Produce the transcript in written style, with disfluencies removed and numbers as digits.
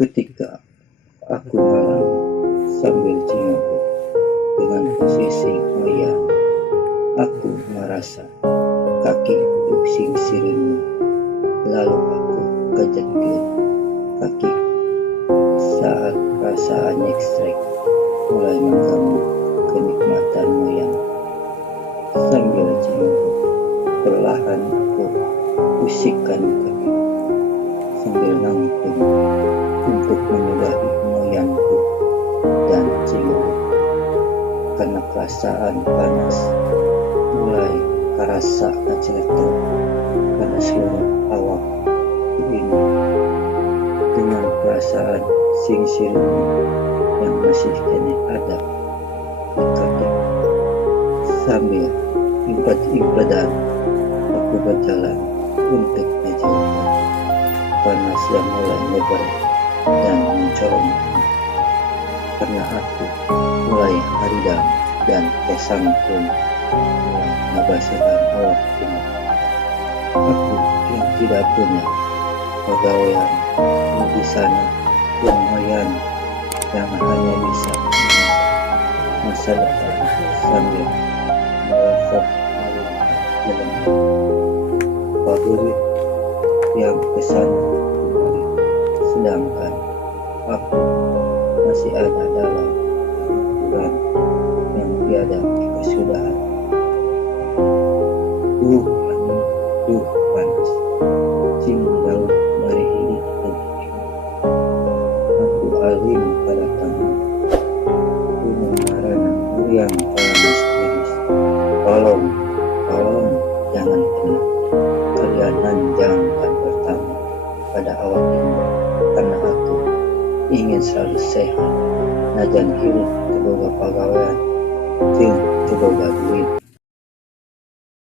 Ketika aku ngalamun sambil cingogo dengan posisi ngoyang, aku merasa kaki pusing sirinu, lalu aku kejepit kaki saat perasaan ekstrik mulai mengganggu kenikmatan moyang. Sambil cingogo, perlahan aku pusikkan kaki sambil nanggung untuk menyudahi moyangku dan cingogo, karena perasaan panas mulai karasa ngaceletuk pada seluruh awak ini, dengan perasaan sing sirinu yang masih kini ada di kaki. Sambil impad-impadan aku berjalan untuk menjauhkan panas yang mulai lebar dan mencorong, karena aku mulai haridam dan kesang pun mulai ngebasikan awak ini. Aku yang tidak punya pegawaian di sana yang moyan yang hanya bisa masa depan sambil merosot dalam favorit yang kesana kembali, sedangkan aku masih ada dalam ukuran yang tiada kesudahan. Angin panas cing jauh dari hidup ini. Aku alim pada tangan gunung marana muriang pada misterius. Tolong jangan pernah kalianan jangan bertamu pada awak ini, karena aku ingin selalu sehat, najan hidup teboga pegawaian jeung teboga duit.